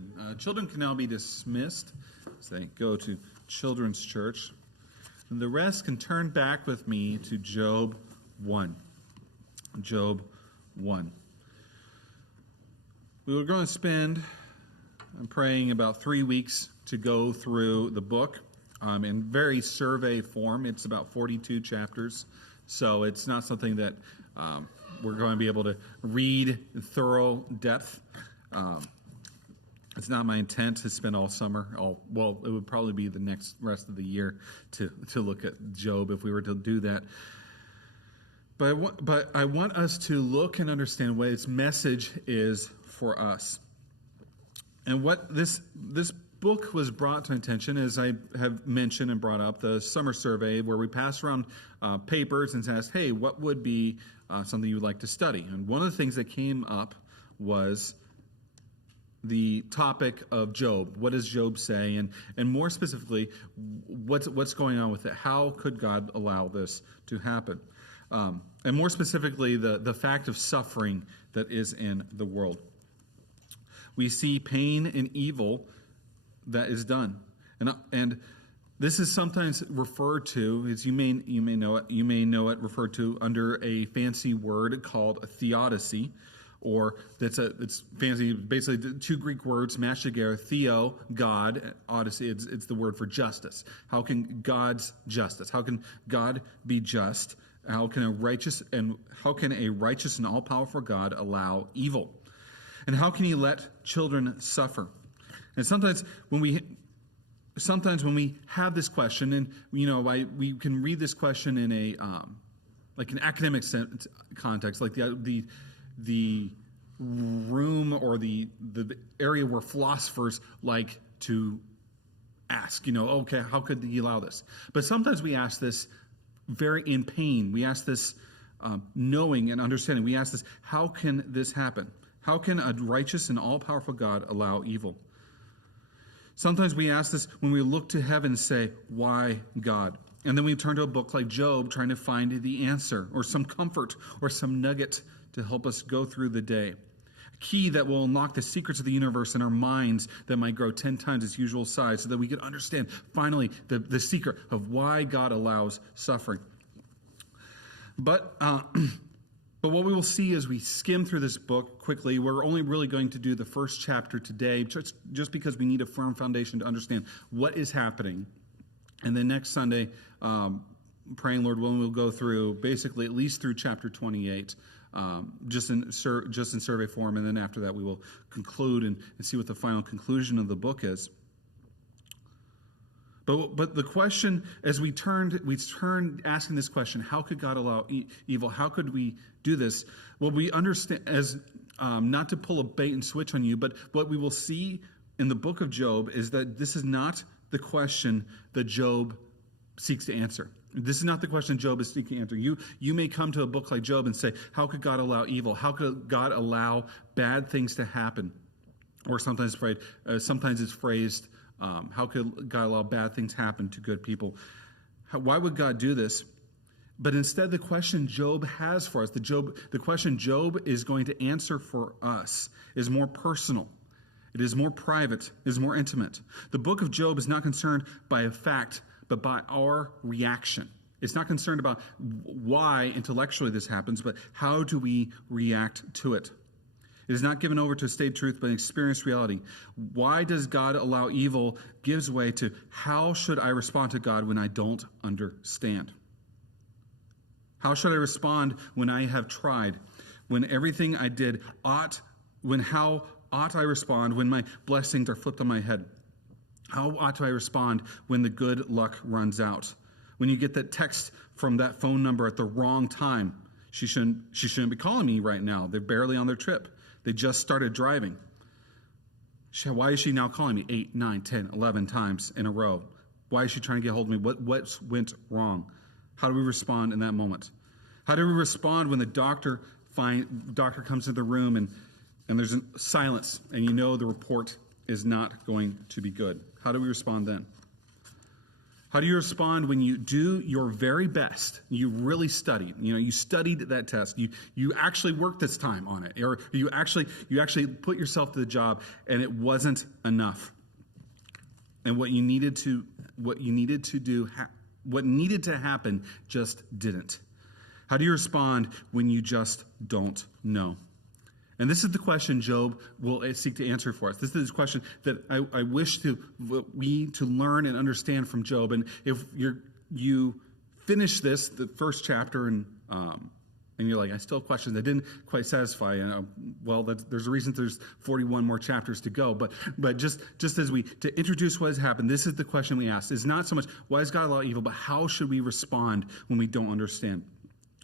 Good. Children can now be dismissed as they go to Children's Church. And the rest can turn back with me to Job 1. Job 1. We were going to spend, I'm praying, about 3 weeks to go through the book in very survey form. It's about 42 chapters, so it's not something that we're going to be able to read in thorough depth. It's not my intent to spend all summer. Well, it would probably be the rest of the year to look at Job if we were to do that. But I want us to look and understand what its message is for us. And what this book was brought to attention, as I have mentioned and brought up, the summer survey, where we pass around papers and ask, hey, what would be something you would like to study? And one of the things that came up was the topic of Job. What does Job say? And more specifically, what's going on with it? How could God allow this to happen? And more specifically, the fact of suffering that is in the world. We see pain and evil that is done. And this is sometimes referred to, as you may know it, referred to under a fancy word called a theodicy. Or it's fancy, basically two Greek words mashed together: theo, God; odyssey, it's the word for justice. How can God's justice? How can God be just? How can a righteous and all-powerful God allow evil? And how can He let children suffer? And sometimes when we have this question, and we can read this question in a like an academic context, like the room or the area where philosophers like to ask, okay, how could He allow this? But sometimes we ask this very in pain. We ask this knowing and understanding. We ask this, how can this happen? How can a righteous and all-powerful God allow evil? Sometimes we ask this when we look to heaven and say, why God? And then we turn to a book like Job trying to find the answer or some comfort or some nugget to help us go through the day. A key that will unlock the secrets of the universe in our minds that might grow 10 times its usual size so that we can understand finally the secret of why God allows suffering. But what we will see as we skim through this book quickly, we're only really going to do the first chapter today just because we need a firm foundation to understand what is happening. And then next Sunday, praying Lord willing, we'll go through basically at least through chapter 28, just in survey form, and then after that we will conclude and see what the final conclusion of the book is. But the question, as we turned asking this question, how could God allow evil? How could we do this? Well, we understand, as not to pull a bait and switch on you, but what we will see in the book of Job is that this is not the question that Job seeks to answer. This is not the question Job is seeking to answer. You may come to a book like Job and say, how could God allow evil? How could God allow bad things to happen? Or sometimes it's phrased, how could God allow bad things happen to good people? Why would God do this? But instead, the question Job has for us, the question Job is going to answer for us, is more personal. It is more private. It is more intimate. The book of Job is not concerned by a fact, but by our reaction. It's not concerned about why intellectually this happens, but how do we react to it? It is not given over to a stated truth, but an experienced reality. Why does God allow evil gives way to how should I respond to God when I don't understand? How should I respond when I have tried? When everything I did how ought I respond when my blessings are flipped on my head? How ought I respond when the good luck runs out? When you get that text from that phone number at the wrong time, she shouldn't be calling me right now. They're barely on their trip. They just started driving. Why is she now calling me 8, 9, 10, 11 times in a row? Why is she trying to get hold of me? What went wrong? How do we respond in that moment? How do we respond when the doctor comes into the room and there's silence and the report is not going to be good? How do we respond then? How do you respond when you do your very best? You really studied. You studied that test. You actually worked this time on it, or you actually put yourself to the job, and it wasn't enough. And what needed to happen just didn't. How do you respond when you just don't know? And this is the question Job will seek to answer for us. This is the question that I wish we to learn and understand from Job. And if you finish the first chapter, and you're like, I still have questions that didn't quite satisfy. Well, there's a reason there's 41 more chapters to go. But just as to introduce what has happened, this is the question we ask. It's not so much why does God allow evil, but how should we respond when we don't understand?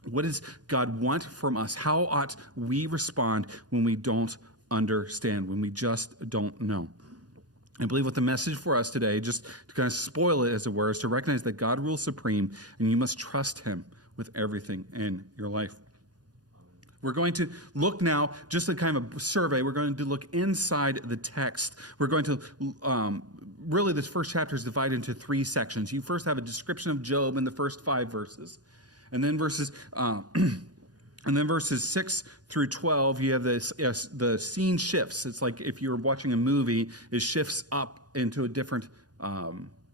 What does God want from us? How ought we respond when we don't understand, when we just don't know? I believe what the message for us today, just to kind of spoil it as it were, is to recognize that God rules supreme and you must trust him with everything in your life. We're going to look now, just a kind of a survey, we're going to look inside the text. We're going to, really this first chapter is divided into 3 sections. You first have a description of Job in the first 5 verses. And then verses 6 through 12, you have the scene shifts. It's like if you're watching a movie, it shifts up into a different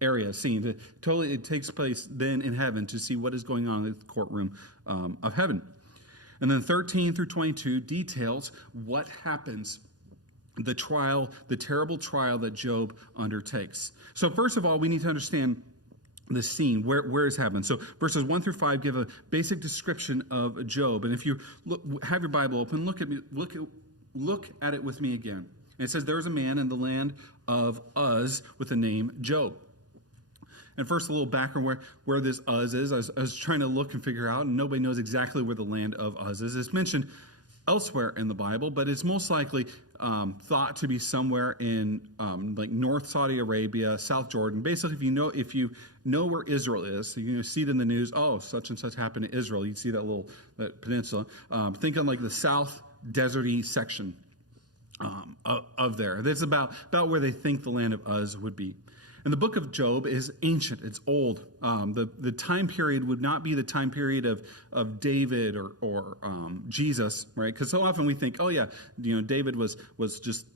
area, scene. It takes place then in heaven to see what is going on in the courtroom of heaven. And then 13 through 22 details what happens, the terrible trial that Job undertakes. So first of all, we need to understand the scene, where it's happened. So verses 1 through 5 give a basic description of Job. And if you have your Bible open, look at it with me again. And it says, there was a man in the land of Uz with the name Job. And first, a little background where this Uz is. I was trying to look and figure out, and nobody knows exactly where the land of Uz is. It's mentioned elsewhere in the Bible, but it's most likely thought to be somewhere in like North Saudi Arabia, South Jordan. Basically, if you know where Israel is, so you see it in the news. Oh, such and such happened to Israel. You see that peninsula. Think on like the South deserty section of there. That's about where they think the land of Uz would be. And the book of Job is ancient. It's old. The time period would not be the time period of David or Jesus, right? Because so often we think, oh yeah, David was just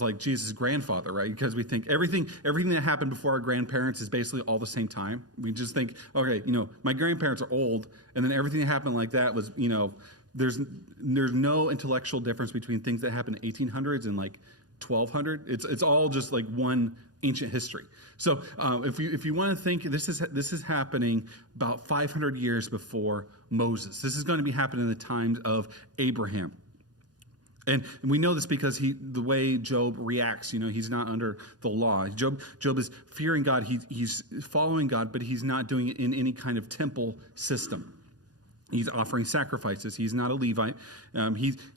like Jesus' grandfather, right? Because we think everything that happened before our grandparents is basically all the same time. We just think, okay, my grandparents are old, and then everything that happened like that was, there's no intellectual difference between things that happened in 1800s and like 1200. It's all just like one ancient history. So if you want to think, this is happening about 500 years before Moses. This is going to be happening in the times of Abraham. And we know this because the way Job reacts, he's not under the law. Job is fearing God. He's following God, but he's not doing it in any kind of temple system. He's offering sacrifices. He's not a Levite.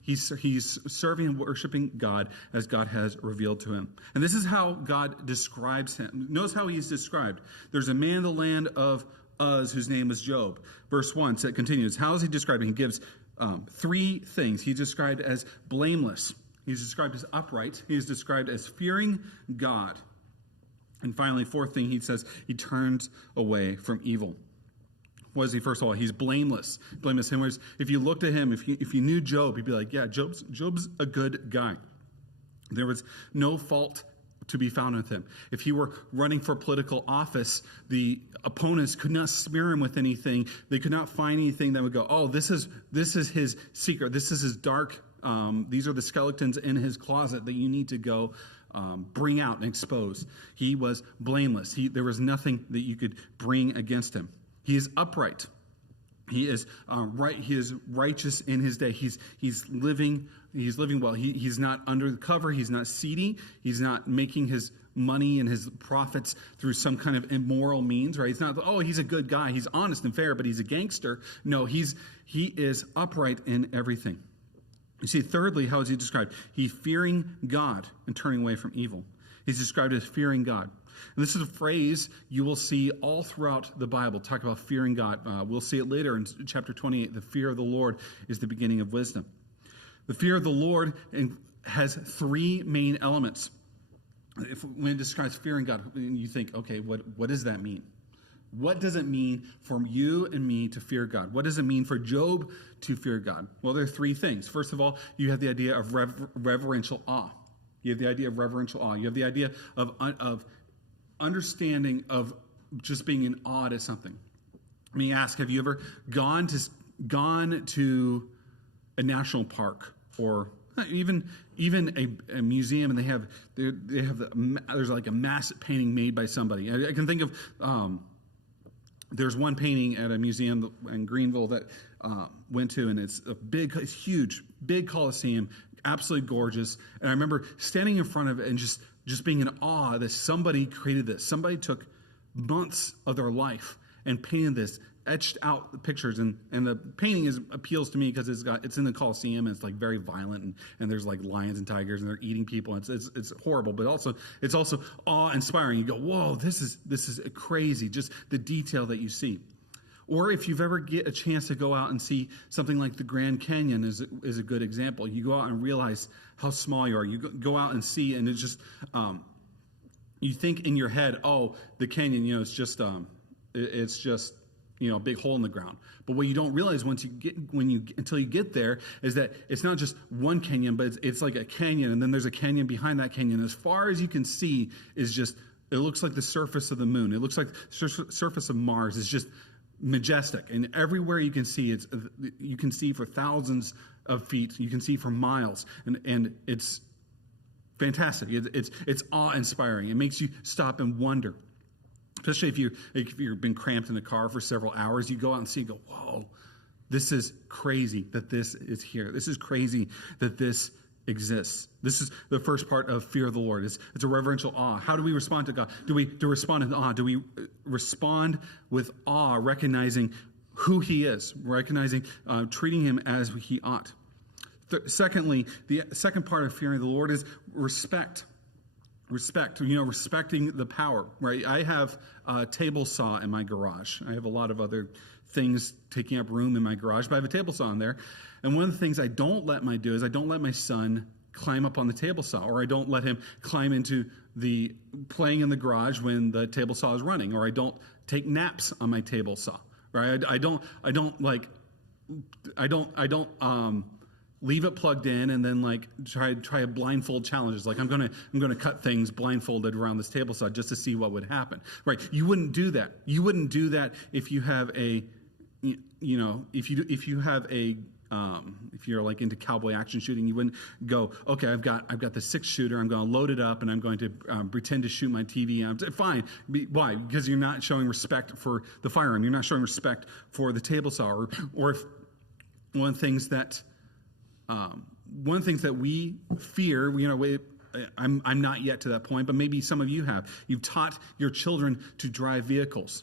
He's serving and worshiping God as God has revealed to him. And this is how God describes him. Notice how he's described. There's a man in the land of Uz whose name is Job. Verse 1, so it continues. How is he describing? He gives 3 things. He's described as blameless. He's described as upright. He's described as fearing God. And finally, 4th thing, he says he turns away from evil. What is he? First of all, he's blameless. Blameless. If you looked at him, if you knew Job, you'd be like, yeah, Job's a good guy. There was no fault to be found with him. If he were running for political office, the opponents could not smear him with anything. They could not find anything that would go, oh, this is his secret. This is his dark. These are the skeletons in his closet that you need to go bring out and expose. He was blameless. There was nothing that you could bring against him. He is upright. He is right. He is righteous in his day. He's living well. He's not under the cover. He's not seedy. He's not making his money and his profits through some kind of immoral means. Right? He's not. Oh, he's a good guy. He's honest and fair, but he's a gangster. No, he is upright in everything. You see, thirdly, how is he described? He's fearing God and turning away from evil. He's described as fearing God. And this is a phrase you will see all throughout the Bible, talk about fearing God. We'll see it later in chapter 28. The fear of the Lord is the beginning of wisdom. The fear of the Lord has 3 main elements. When it describes fearing God, you think, okay, what does that mean? What does it mean for you and me to fear God? What does it mean for Job to fear God? Well, there are three things. First of all, you have the idea of reverential awe. You have the idea of reverential awe. You have the idea of understanding of just being in awe at something. Let me ask, have you ever gone to a national park or even a museum, and there's like a massive painting made by somebody? I can think of there's one painting at a museum in Greenville that went to, and it's huge, big Colosseum, absolutely gorgeous. And I remember standing in front of it and just being in awe that somebody created this. Somebody took months of their life and painted this, etched out the pictures, and the painting appeals to me because it's in the Colosseum, and it's like very violent, and there's like lions and tigers, and they're eating people. And it's horrible, but it's also awe-inspiring. You go, whoa, this is crazy, just the detail that you see. Or if you've ever get a chance to go out and see something like the Grand Canyon is a good example. You go out and realize how small you are. You go out and see, and it's just you think in your head, oh, the canyon, it's just a big hole in the ground. But what you don't realize until you get there is that it's not just one canyon, but it's like a canyon, and then there's a canyon behind that canyon. As far as you can see it looks like the surface of the moon. It looks like the surface of Mars. It's just majestic, and everywhere you can see, you can see for thousands of feet. You can see for miles, and it's fantastic. It's awe-inspiring. It makes you stop and wonder. Especially if you've been cramped in a car for several hours, you go out and see and go, whoa, this is crazy that this is here. This is crazy that this exists. This is the first part of fear of the Lord. It's a reverential awe. How do we respond to God? Do we respond in awe? Do we respond with awe, recognizing who He is, recognizing, treating Him as He ought? Secondly, the second part of fearing the Lord is respect. Respecting the power, right? I have a table saw in my garage. I have a lot of other things taking up room in my garage, but I have a table saw in there. And one of the things I don't let my son climb up on the table saw, or I don't let him climb into the playing in the garage when the table saw is running, or I don't take naps on my table saw, right? I don't leave it plugged in and then like try a blindfold challenge. It's like I'm gonna cut things blindfolded around this table saw just to see what would happen. Right? You wouldn't do that. You wouldn't do that if you have if you're like into cowboy action shooting. You wouldn't go, okay, I've got the 6-shooter. I'm going to load it up and I'm going to pretend to shoot my TV. Fine. Why? Because you're not showing respect for the firearm. You're not showing respect for the table saw. Or if one of the things that we fear, I'm not yet to that point, but maybe some of you have. You've taught your children to drive vehicles.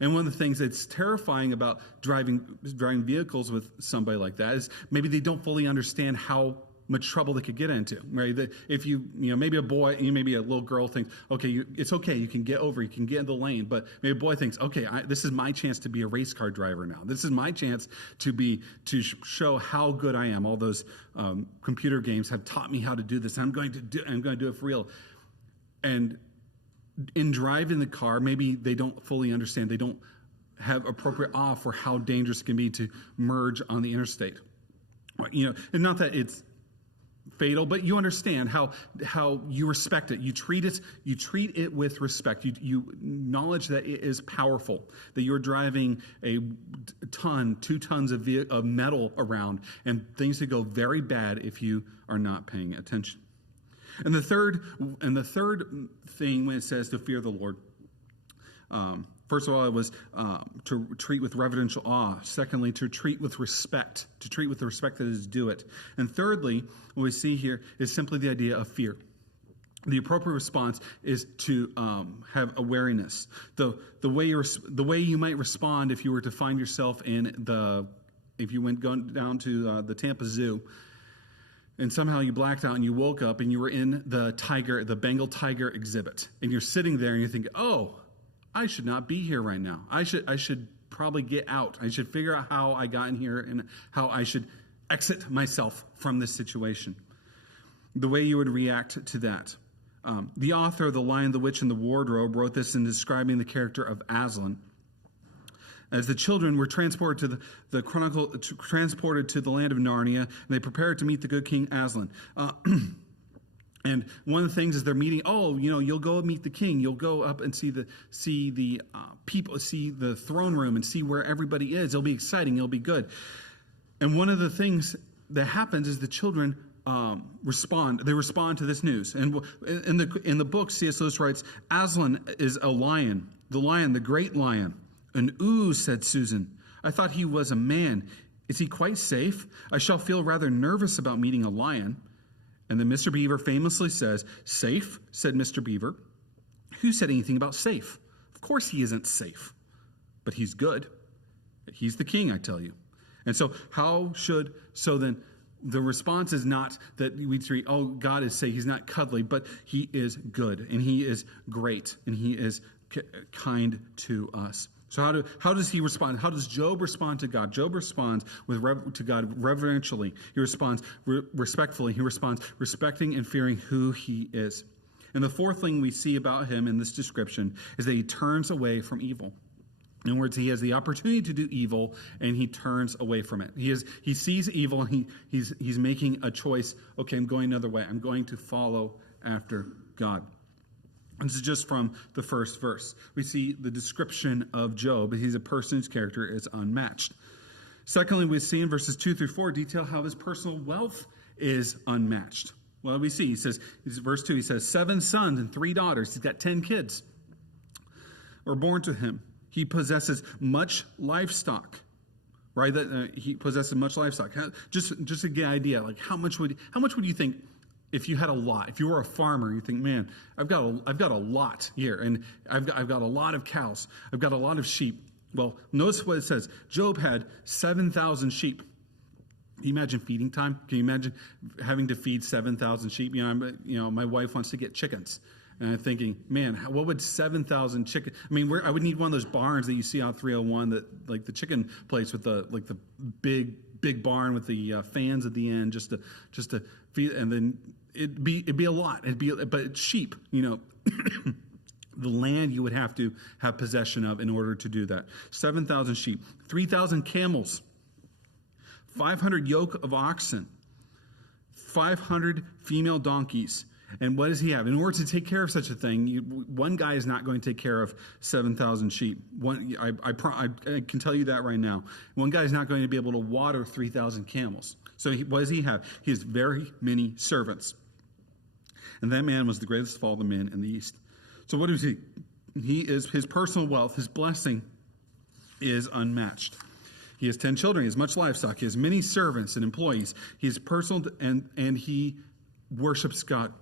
And one of the things that's terrifying about driving vehicles with somebody like that is maybe they don't fully understand how much trouble they could get into, right? That if maybe a boy, maybe a little girl thinks, okay, it's okay, you can get over, you can get in the lane, but maybe a boy thinks, okay, this is my chance to be a race car driver now. This is my chance to show how good I am. All those computer games have taught me how to do this. I'm going to do it for real. And in driving the car, maybe they don't fully understand. They don't have appropriate awe for how dangerous it can be to merge on the interstate. And not that it's fatal, but you understand how you respect it. You treat it with respect. You acknowledge that it is powerful, that you're driving 2 tons of metal around, and things could go very bad if you are not paying attention. And the third thing when it says to fear the Lord, first of all, it was to treat with reverential awe. Secondly, to treat with respect, that is due it. And thirdly, what we see here is simply the idea of fear. The appropriate response is to have awareness. The way you might respond if you were to find yourself if you went down to the Tampa Zoo, and somehow you blacked out and you woke up and you were in the Bengal tiger exhibit, and you're sitting there and you're thinking, oh, I should not be here right now. I should probably get out. I should figure out how I got in here and how I should exit myself from this situation. The way you would react to that. The author of The Lion, the Witch, and the Wardrobe wrote this in describing the character of Aslan. As the children were transported to transported to the land of Narnia, and they prepared to meet the good King Aslan. And one of the things is they're meeting. Oh, you'll go meet the king. You'll go up and see the people, see the throne room, and see where everybody is. It'll be exciting. It'll be good. And one of the things that happens is the children respond. They respond to this news. And in the book, C.S. Lewis writes, Aslan is a lion, the great lion. And ooh, said Susan, I thought he was a man. Is he quite safe? I shall feel rather nervous about meeting a lion. And then Mr. Beaver famously says, safe, said Mr. Beaver. Who said anything about safe? Of course he isn't safe, but he's good. He's the king, I tell you. And so then the response is not that we treat, oh, God is safe, he's not cuddly, but he is good, and he is great, and he is kind to us. So how does he respond? How does Job respond to God? Job responds to God reverentially. He responds respectfully. He responds respecting and fearing who he is. And the fourth thing we see about him in this description is that he turns away from evil. In other words, he has the opportunity to do evil, and he turns away from it. He sees evil, and he's making a choice. Okay, I'm going another way. I'm going to follow after God. This is just from the first verse. We see the description of Job. He's a person whose character is unmatched. Secondly, we see in verses 2 through 4 detail how his personal wealth is unmatched. Well, we see, verse 2, he says, 7 sons and 3 daughters. He's got 10 kids were born to him. He possesses much livestock, right? He possesses much livestock. Just to get an idea, like how much would you think? If you had a lot, if you were a farmer, you think, man, I've got a lot here, and I've got a lot of cows. I've got a lot of sheep. Well, notice what it says. Job had 7,000 sheep. Can you imagine feeding time? Can you imagine having to feed 7,000 sheep? My wife wants to get chickens, and I'm thinking, man, what would 7,000 chickens? I mean, I would need one of those barns that you see on 301, that like the chicken place with the big barn with the fans at the end, just to feed, and then. It'd be a lot. But it's sheep, the land you would have to have possession of in order to do that. 7,000 sheep, 3,000 camels, 500 yoke of oxen, 500 female donkeys. And what does he have? In order to take care of such a thing, one guy is not going to take care of 7,000 sheep. I can tell you that right now. One guy is not going to be able to water 3,000 camels. So what does he have? He has very many servants. And that man was the greatest of all the men in the East. So what do we see? His personal wealth, his blessing is unmatched. He has 10 children. He has much livestock. He has many servants and employees. He is personal, and he worships God.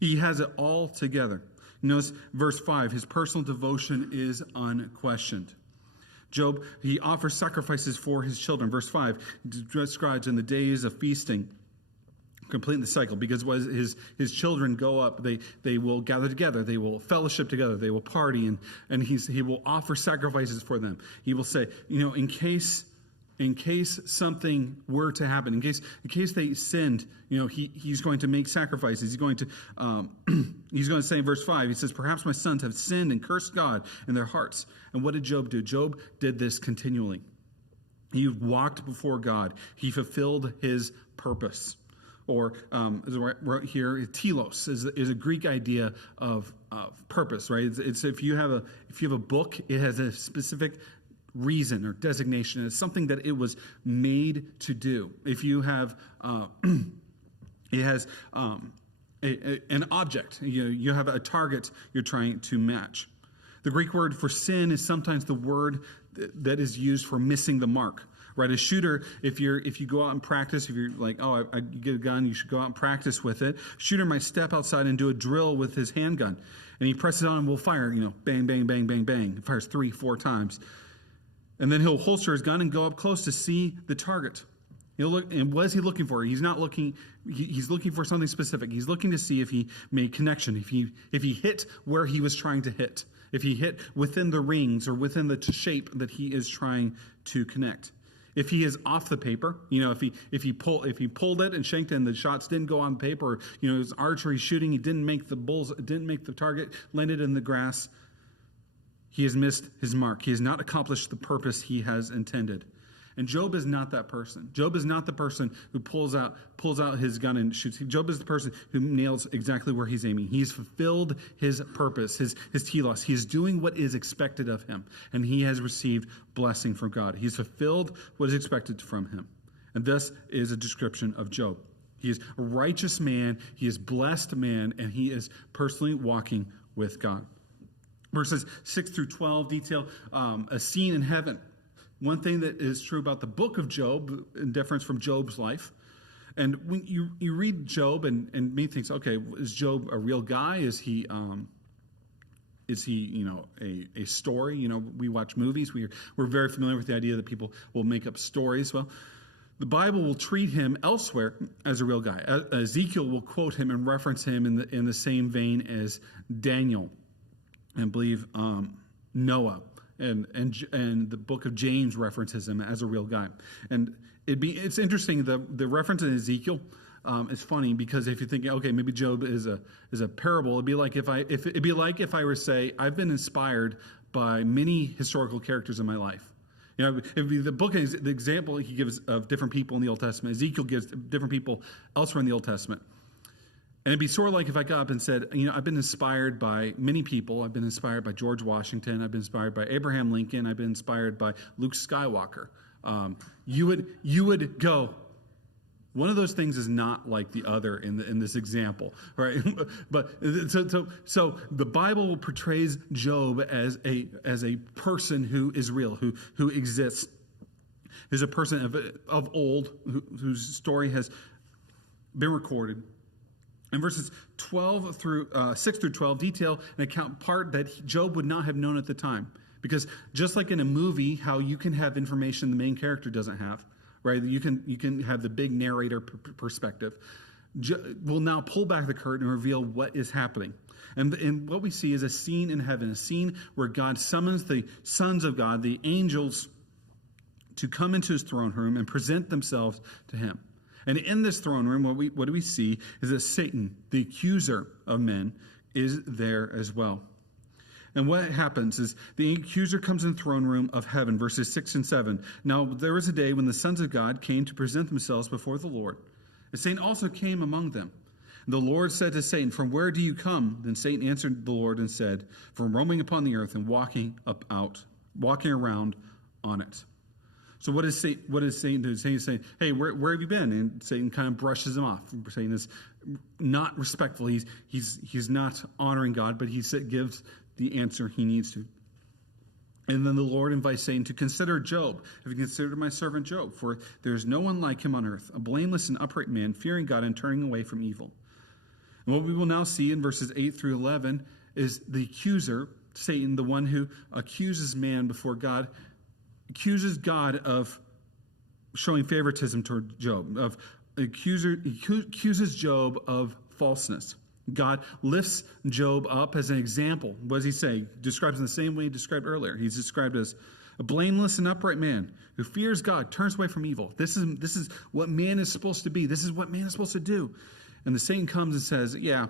He has it all together. Notice verse 5, his personal devotion is unquestioned. Job, he offers sacrifices for his children. Verse 5 describes in the days of feasting, completing the cycle, because his children go up, they will gather together, they will fellowship together, they will party, and he will offer sacrifices for them. He will say, in case something were to happen, in case they sinned, he's going to make sacrifices. He's going to say in verse 5, he says, perhaps my sons have sinned and cursed God in their hearts. And what did Job do? Job did this continually. He walked before God. He fulfilled his purpose. Or right here, telos is a Greek idea of purpose, right? It's if you have a book, it has a specific reason or designation. It's something that it was made to do. If you have, it has an object. You have a target you're trying to match. The Greek word for sin is sometimes the word that is used for missing the mark. Right, a shooter, if you go out and practice, if you're like, oh, I get a gun, you should go out and practice with it. Shooter might step outside and do a drill with his handgun, and he presses on and will fire, bang, bang, bang, bang, bang. He fires 3-4 times. And then he'll holster his gun and go up close to see the target. He'll look, and what is he looking for? He's not looking, he's looking for something specific. He's looking to see if he made connection, if he hit where he was trying to hit, if he hit within the rings or within the shape that he is trying to connect. If he is off the paper, if he pulled it and shanked it and the shots didn't go on the paper, or, it was archery shooting, he didn't make the target, landed in the grass. He has missed his mark. He has not accomplished the purpose he has intended. And Job is not that person. Job is not the person who pulls out his gun and shoots. Job is the person who nails exactly where he's aiming. He's fulfilled his purpose, his telos. He is doing what is expected of him, and he has received blessing from God. He's fulfilled what is expected from him. And this is a description of Job. He is a righteous man, he is a blessed man, and he is personally walking with God. Verses 6 through 12 detail a scene in heaven. One thing that is true about the book of Job, in difference from Job's life, and when you read Job and many things, okay, is Job a real guy? Is he a story? We watch movies. We're very familiar with the idea that people will make up stories. Well, the Bible will treat him elsewhere as a real guy. Ezekiel will quote him and reference him in the same vein as Daniel, and I believe Noah. And the book of James references him as a real guy. And it's interesting, the reference in Ezekiel is funny, because if you think, okay, maybe Job is a parable, it'd be like if I were to say, I've been inspired by many historical characters in my life. It'd be the example he gives of different people in the Old Testament. Ezekiel gives different people elsewhere in the Old Testament. And it'd be sort of like if I got up and said, I've been inspired by many people. I've been inspired by George Washington. I've been inspired by Abraham Lincoln. I've been inspired by Luke Skywalker. You would go, one of those things is not like the other in this example, right? But so the Bible portrays Job as a person who is real, who exists, who's a person of old, whose story has been recorded. And verses 6 through 12 detail an account part that Job would not have known at the time. Because just like in a movie, how you can have information the main character doesn't have, right? You can have the big narrator perspective. We'll now pull back the curtain and reveal what is happening. And what we see is a scene in heaven, a scene where God summons the sons of God, the angels, to come into his throne room and present themselves to him. And in this throne room, what do we see is that Satan, the accuser of men, is there as well. And what happens is the accuser comes in the throne room of heaven, verses 6 and 7. Now there was a day when the sons of God came to present themselves before the Lord. And Satan also came among them. And the Lord said to Satan, "From where do you come?" Then Satan answered the Lord and said, "From roaming upon the earth and walking around on it." So what is Satan doing? Satan is saying, "Hey, where have you been?" And Satan kind of brushes him off, saying this not respectful. He's not honoring God, but he gives the answer he needs to. And then the Lord invites Satan to consider Job. "Have you considered my servant Job? For there is no one like him on earth, a blameless and upright man, fearing God and turning away from evil." And what we will now see in verses 8 through 11 is the accuser, Satan, the one who accuses man before God, accuses God of showing favoritism toward Job, accuses Job of falseness. God lifts Job up as an example. What does he say? Describes in the same way he described earlier. He's described as a blameless and upright man who fears God, turns away from evil. This is what man is supposed to be. This is what man is supposed to do. And the Satan comes and says, yeah,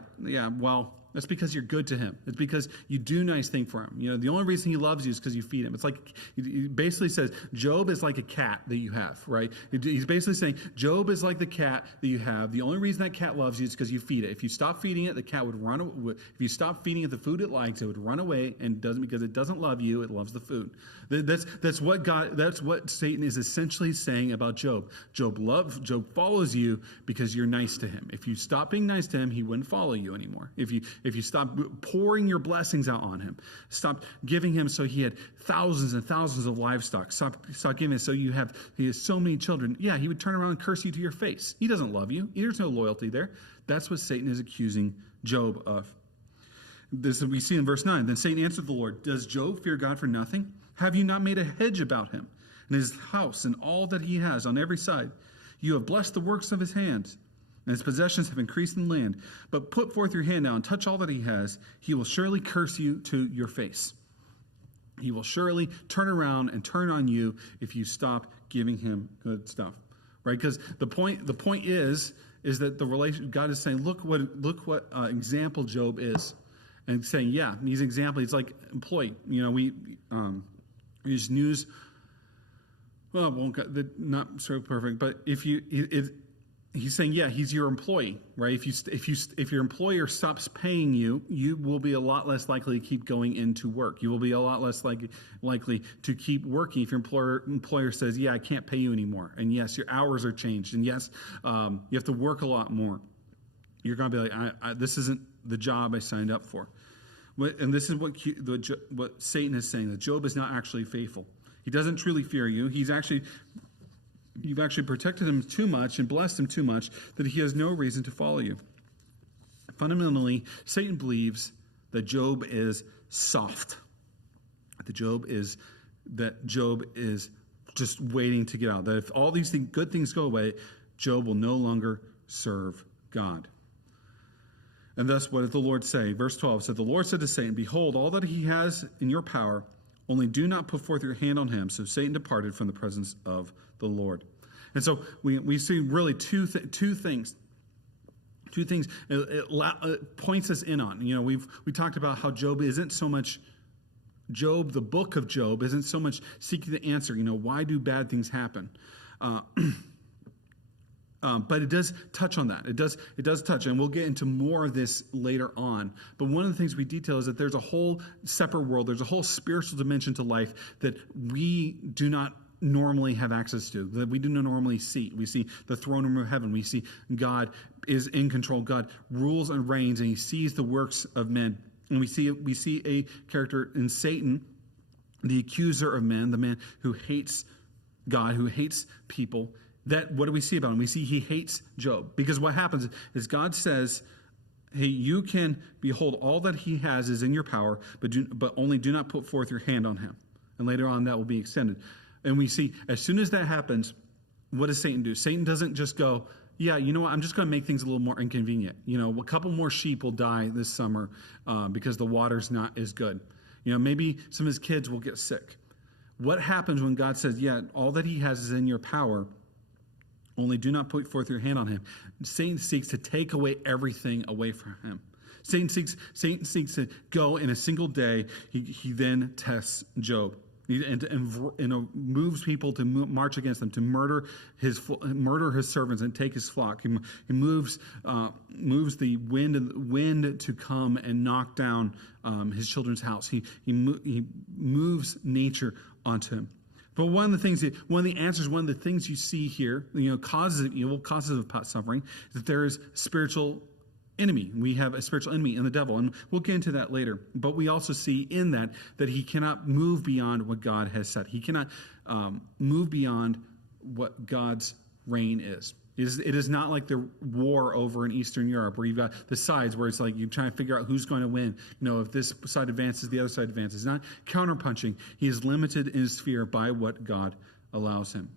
well, that's because you're good to him. It's because you do nice thing for him. The only reason he loves you is because you feed him. It's like, he basically says, Job is like a cat that you have, right? He's basically saying, Job is like the cat that you have. The only reason that cat loves you is because you feed it. If you stop feeding it, the cat would run away. If you stop feeding it the food it likes, it would run away, and because it doesn't love you, it loves the food. That's what Satan is essentially saying about Job. Job follows you because you're nice to him. If you stop being nice to him, he wouldn't follow you anymore. If you stop pouring your blessings out on him, stop giving him so he had thousands and thousands of livestock, stop giving him so he has so many children, he would turn around and curse you to your face. He doesn't love you. There's no loyalty there. That's what Satan is accusing Job of. This we see in verse 9. Then Satan answered the Lord, "Does Job fear God for nothing? Have you not made a hedge about him and his house and all that he has on every side? You have blessed the works of his hands, and his possessions have increased in land. But put forth your hand now and touch all that he has. He will surely curse you to your face. He will surely turn around and turn on you if you stop giving him good stuff." Right? Because the point is that the relation, God is saying, look what example Job is. and saying, yeah, he's an example. He's like employee. We use news. Well, not so perfect, but he's saying, yeah, he's your employee, right? If your employer stops paying you, you will be a lot less likely to keep going into work. You will be a lot less likely to keep working if your employer says, yeah, I can't pay you anymore. And yes, your hours are changed. And yes, you have to work a lot more. You're going to be like, this isn't the job I signed up for. And this is what Satan is saying, that Job is not actually faithful. He doesn't truly fear you. You've actually protected him too much and blessed him too much that he has no reason to follow you. Fundamentally, Satan believes that Job is soft. That Job is just waiting to get out. That if all these good things go away, Job will no longer serve God. And thus, what did the Lord say? Verse 12 said, the Lord said to Satan, behold, all that he has in your power, only do not put forth your hand on him. So Satan departed from the presence of the Lord. And so we see really two things. Two things it points us in on. We talked about how Job, the book of Job, isn't so much seeking the answer. Why do bad things happen? But it does touch on that. It does touch, and we'll get into more of this later on. But one of the things we detail is that there's a whole separate world. There's a whole spiritual dimension to life that we do not normally have access to, that we do not normally see. We see the throne room of heaven. We see God is in control. God rules and reigns, and he sees the works of men. And we see a character in Satan, the accuser of men, the man who hates God, who hates people. What do we see about him? We see he hates Job, because what happens is God says, hey, you can behold, all that he has is in your power, but only do not put forth your hand on him. And later on that will be extended. And we see as soon as that happens, what does Satan do? Satan doesn't just go, yeah, you know what, I'm just going to make things a little more inconvenient. A couple more sheep will die this summer because the water's not as good. Maybe some of his kids will get sick. What happens when God says, yeah, all that he has is in your power, only do not put forth your hand on him? Satan seeks to take away everything away from him. Satan seeks to go in a single day. He then tests Job and moves people to march against them, to murder his servants and take his flock. He moves the wind to come and knock down his children's house. He moves nature onto him. But one of the things you see here, causes of evil, causes of suffering, is that there is spiritual enemy. We have a spiritual enemy in the devil, and we'll get into that later. But we also see in that he cannot move beyond what God has said. He cannot move beyond what God's reign is. It is not like the war over in Eastern Europe where you've got the sides where it's like you're trying to figure out who's going to win. If this side advances, the other side advances. It's not counterpunching. He is limited in his sphere by what God allows him.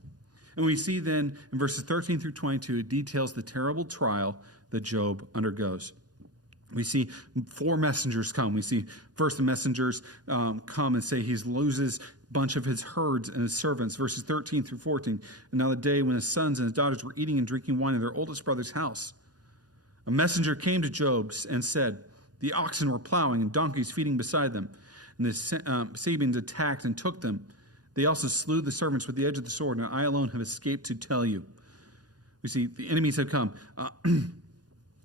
And we see then in verses 13 through 22, it details the terrible trial that Job undergoes. We see 4 messengers come. We see first the messengers come and say he loses a bunch of his herds and his servants. Verses 13 through 14. And now the day when his sons and his daughters were eating and drinking wine in their oldest brother's house, a messenger came to Job and said, the oxen were plowing and donkeys feeding beside them. And the Sabeans attacked and took them. They also slew the servants with the edge of the sword, and I alone have escaped to tell you. We see the enemies have come.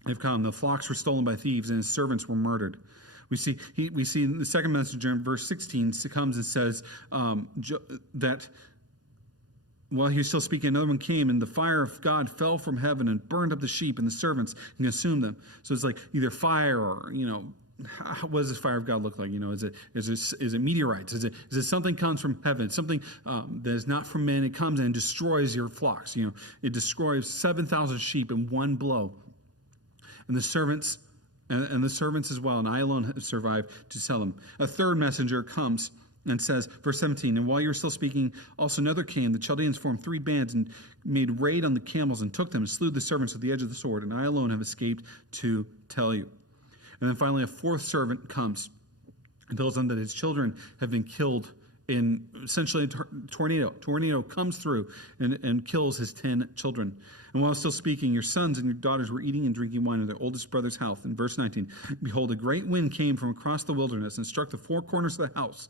The flocks were stolen by thieves, and his servants were murdered. We see the second messenger in verse 16 comes and says that while he was still speaking, another one came, and the fire of God fell from heaven and burned up the sheep and the servants and consumed them. So it's like either fire or, what does this fire of God look like? Is it meteorites? Is it something comes from heaven? Something that is not from man. It comes and destroys your flocks. It destroys 7,000 sheep in one blow. And the servants as well, and I alone have survived to tell them. A third messenger comes and says, verse 17, and while you were still speaking, also another came. The Chaldeans formed 3 bands and made raid on the camels and took them and slew the servants with the edge of the sword, and I alone have escaped to tell you. And then finally a 4th servant comes and tells them that his children have been killed in essentially a tornado. Tornado comes through and kills his 10 children. And while still speaking, your sons and your daughters were eating and drinking wine in their oldest brother's house. In verse 19, behold, a great wind came from across the wilderness and struck the four corners of the house.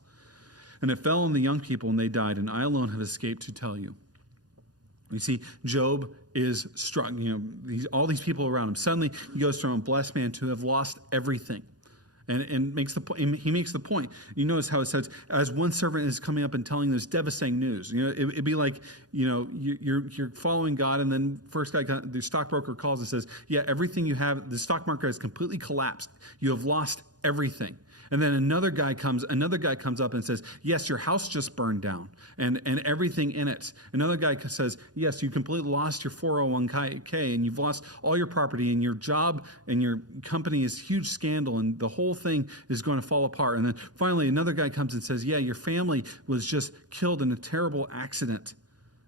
And it fell on the young people, and they died, and I alone have escaped to tell you. You see, Job is struck, all these people around him. Suddenly, he goes from a blessed man to have lost everything. And he makes the point. You notice how it says, as one servant is coming up and telling this devastating news. It'd be like, you're following God, and then first guy, the stockbroker calls and says, yeah, everything you have, the stock market has completely collapsed. You have lost everything. And then another guy comes up and says, yes, your house just burned down and everything in it. Another guy says, yes, you completely lost your 401k and you've lost all your property and your job and your company is huge scandal and the whole thing is going to fall apart. And then finally another guy comes and says, yeah, your family was just killed in a terrible accident.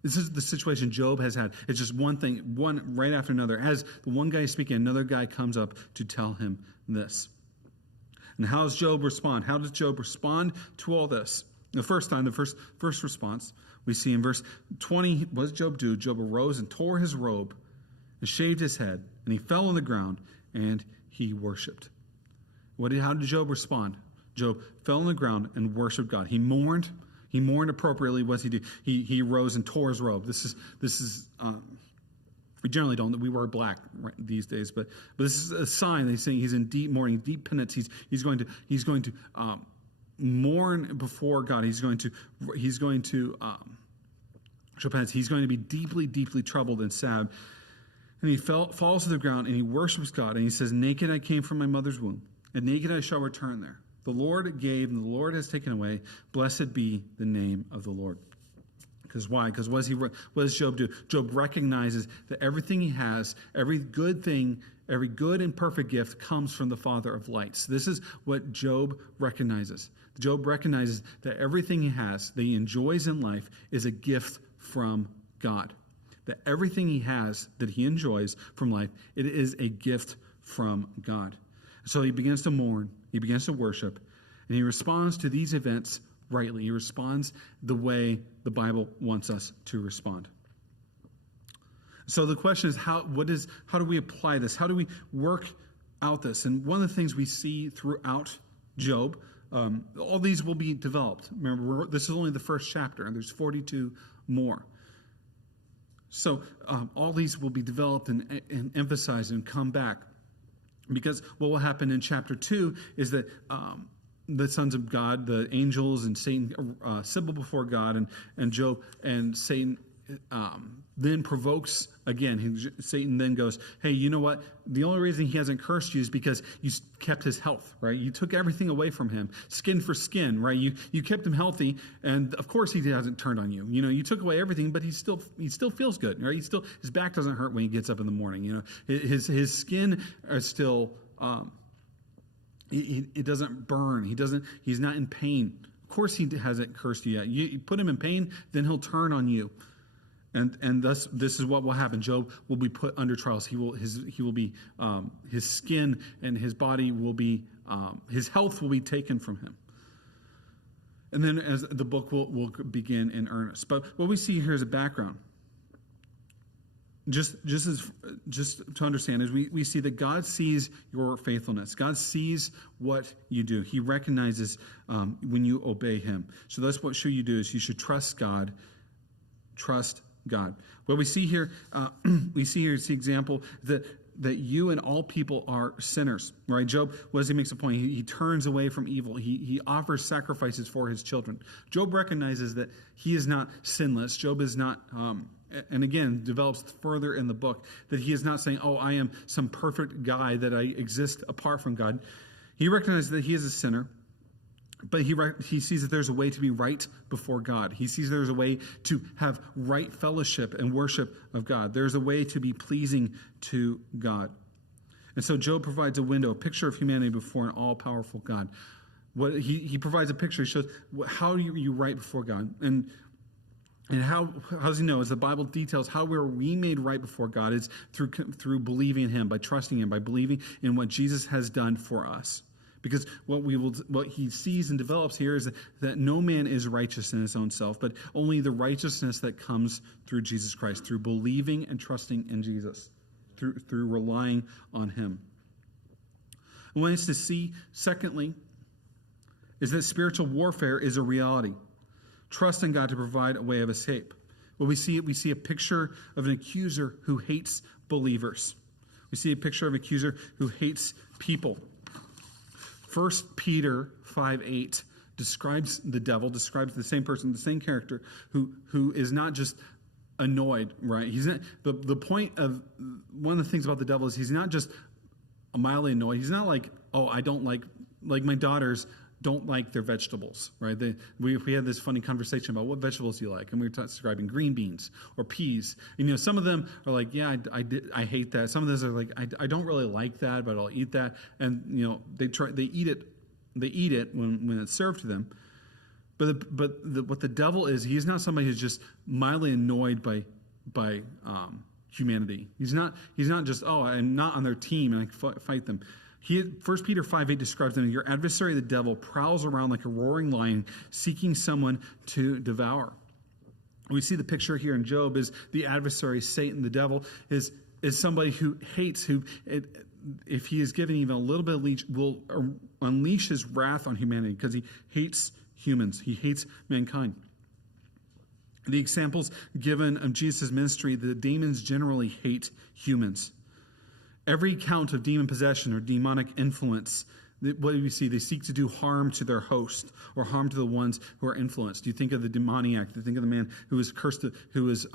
This is the situation Job has had. It's just one thing, one right after another. As the one guy is speaking, another guy comes up to tell him this. And how does Job respond? How does Job respond to all this? The first response we see in verse 20, what does Job do? Job arose and tore his robe and shaved his head, and he fell on the ground and he worshiped. How did Job respond? Job fell on the ground and worshiped God. He mourned. He mourned appropriately. What did he do? He rose and tore his robe. This is we generally don't. We wear black these days, but this is a sign. He's saying he's in deep mourning, deep penance. He's going to mourn before God. He's going to show penance. He's going to be deeply, deeply troubled and sad. And he falls to the ground and he worships God. And he says, "Naked I came from my mother's womb, and naked I shall return there. The Lord gave, and the Lord has taken away. Blessed be the name of the Lord." Because why? Because what does Job do? Job recognizes that everything he has, every good thing, every good and perfect gift comes from the Father of lights. This is what Job recognizes. Job recognizes that everything he has, that he enjoys in life, is a gift from God. That everything he has that he enjoys from life, it is a gift from God. So he begins to mourn, he begins to worship, and he responds to these events rightly. He responds the way the Bible wants us to respond. So the question is, how do we apply this? How do we work out this? And one of the things we see throughout Job, all these will be developed. Remember, this is only the first chapter, and there's 42 more. So all these will be developed and emphasized and come back. Because what will happen in chapter 2 is that the sons of God, the angels and Satan, assemble before God, and Job and Satan then provokes again. Satan then goes, "Hey, you know what? The only reason he hasn't cursed you is because you kept his health, right? You took everything away from him, skin for skin, right? You kept him healthy, and of course he hasn't turned on you. You took away everything, but he still feels good, right? His back doesn't hurt when he gets up in the morning. His skin is still." It doesn't burn. He's not in pain. Of course he hasn't cursed you yet. You put him in pain, then he'll turn on you. And thus this is what will happen. Job will be put under trials. He will be his skin and his body will be his health will be taken from him. And then as the book will begin in earnest. But what we see here is a background. Just to understand is we see that God sees your faithfulness. God sees what you do. He recognizes when you obey him. So that's what should you do is you should trust God. Trust God. What we see here, is the example that you and all people are sinners, right? Job, he makes a point? He turns away from evil. He offers sacrifices for his children. Job recognizes that he is not sinless. Job is not, and again, develops further in the book, that he is not saying, "Oh, I am some perfect guy, that I exist apart from God." He recognizes that he is a sinner, but he sees that there's a way to be right before God. He sees there's a way to have right fellowship and worship of God. There's a way to be pleasing to God. And so Job provides a window, a picture of humanity before an all-powerful God. He provides a picture. He shows how you right before God. And how does he know? As the Bible details how we're remade right before God is through believing in him, by trusting him, by believing in what Jesus has done for us. Because what he sees and develops here is that no man is righteous in his own self, but only the righteousness that comes through Jesus Christ, through believing and trusting in Jesus, through relying on him. I want us to see, secondly, is that spiritual warfare is a reality. Trust in God to provide a way of escape. Well, we see a picture of an accuser who hates believers. We see a picture of an accuser who hates people. 1 Peter 5:8 describes the devil, describes the same person, the same character, who is not just annoyed, right? He's not, the point of one of the things about the devil is he's not just mildly annoyed. He's not like, oh, I don't like my daughters don't like their vegetables, right? We had this funny conversation about what vegetables do you like, and we were describing green beans or peas. And some of them are like, yeah, I hate that. Some of those are like, I don't really like that, but I'll eat that. And they eat it when it's served to them. What the devil is, he's not somebody who's just mildly annoyed by humanity. He's not just, oh, I'm not on their team and I fight them. 1 Peter 5:8 describes them, your adversary, the devil, prowls around like a roaring lion, seeking someone to devour. We see the picture here in Job is the adversary, Satan, the devil, is somebody who hates, if he is given even a little bit of leash, will unleash his wrath on humanity because he hates humans. He hates mankind. The examples given of Jesus' ministry, the demons generally hate humans. Every count of demon possession or demonic influence, what do we see? They seek to do harm to their host or harm to the ones who are influenced. You think of the demoniac. You think of the man who was cursed, who was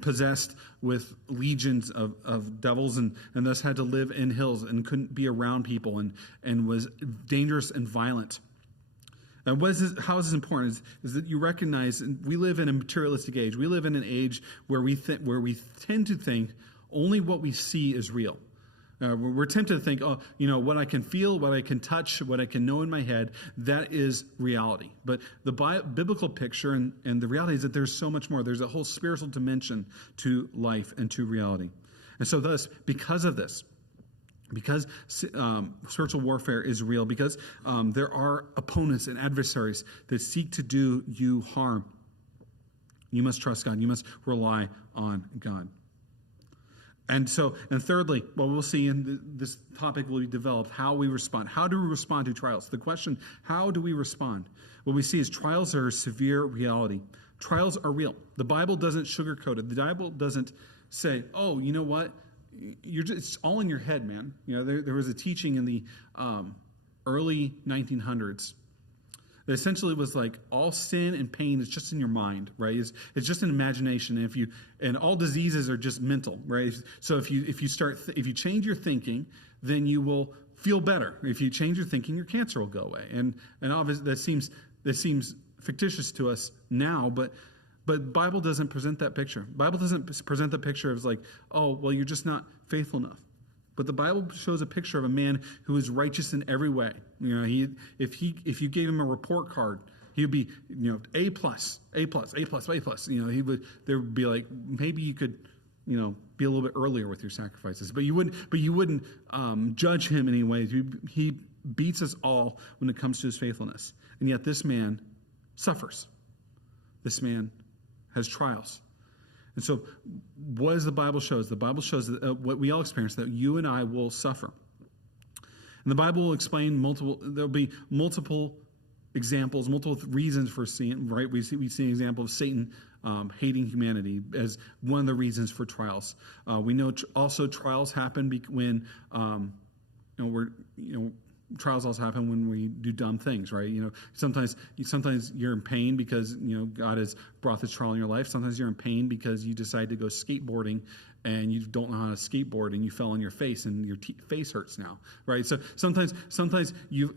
possessed with legions of devils and thus had to live in hills and couldn't be around people and was dangerous and violent. And how is this important? Is that you recognize we live in a materialistic age. We live in an age where we tend to think only what we see is real. We're tempted to think, what I can feel, what I can touch, what I can know in my head, that is reality. But the biblical picture and the reality is that there's so much more. There's a whole spiritual dimension to life and to reality. And so thus, because of this, because spiritual warfare is real, because there are opponents and adversaries that seek to do you harm, you must trust God. You must rely on God. And thirdly, what we'll see in this topic will be developed, how we respond. How do we respond to trials? The question, how do we respond? What we see is trials are a severe reality. Trials are real. The Bible doesn't sugarcoat it. The Bible doesn't say, oh, you know what? It's all in your head, man. There was a teaching in the early 1900s that essentially was like all sin and pain is just in your mind, right? It's just an imagination. And all diseases are just mental, right? So if you change your thinking, then you will feel better. If you change your thinking, your cancer will go away. And obviously that seems fictitious to us now, but Bible doesn't present that picture. Bible doesn't present the picture of like, oh, well, you're just not faithful enough. But the Bible shows a picture of a man who is righteous in every way. If you gave him a report card, he would be, A plus, A plus, A plus, A plus. There would be like, maybe you could, be a little bit earlier with your sacrifices, but you wouldn't judge him in any way. He beats us all when it comes to his faithfulness. And yet this man suffers. This man has trials. And so what does the Bible show? The Bible shows that what we all experience, that you and I will suffer. And the Bible will explain there'll be multiple examples, multiple reasons for seeing, right? We see an example of Satan hating humanity as one of the reasons for trials. We know also trials happen when, trials also happen when we do dumb things, right? Sometimes you're in pain because, God has brought this trial in your life. Sometimes you're in pain because you decide to go skateboarding and you don't know how to skateboard and you fell on your face and your face hurts now, right? So sometimes you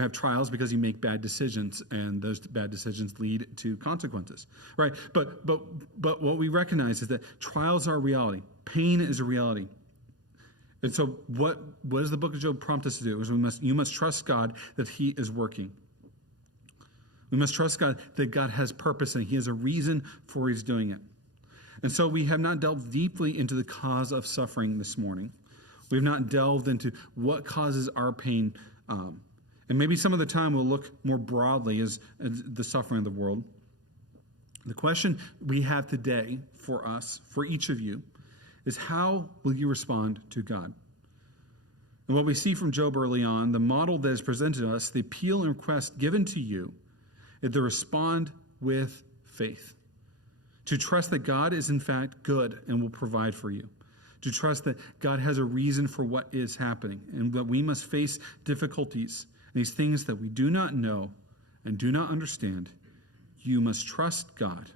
have trials because you make bad decisions and those bad decisions lead to consequences, right? But what we recognize is that trials are a reality. Pain is a reality. And so what does the book of Job prompt us to do? Is you must trust God that he is working. We must trust God that God has purpose and he has a reason for he's doing it. And so we have not delved deeply into the cause of suffering this morning. We've not delved into what causes our pain. And maybe some of the time we'll look more broadly as the suffering of the world. The question we have today for us, for each of you, is how will you respond to God? And what we see from Job early on, the model that is presented to us, the appeal and request given to you, is to respond with faith. To trust that God is in fact good and will provide for you. To trust that God has a reason for what is happening and that we must face difficulties, these things that we do not know and do not understand. You must trust God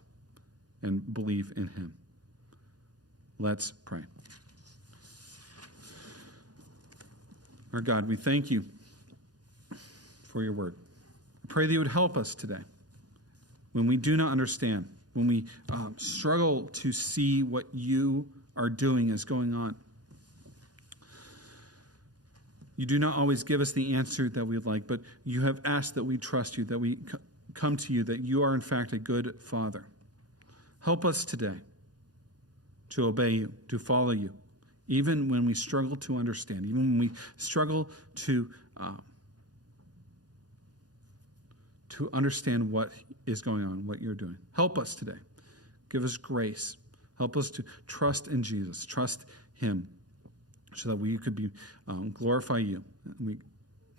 and believe in him. Let's pray. Our God, we thank you for your word. I pray that you would help us today when we do not understand, when we struggle to see what you are doing is going on. You do not always give us the answer that we'd like, but you have asked that we trust you, that we come to you, that you are in fact a good Father. Help us today to obey you, to follow you, even when we struggle to understand, even when we struggle to understand what is going on, what you're doing. Help us today. Give us grace. Help us to trust in Jesus, trust him, so that we could be glorify you. And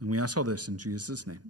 we ask all this in Jesus' name.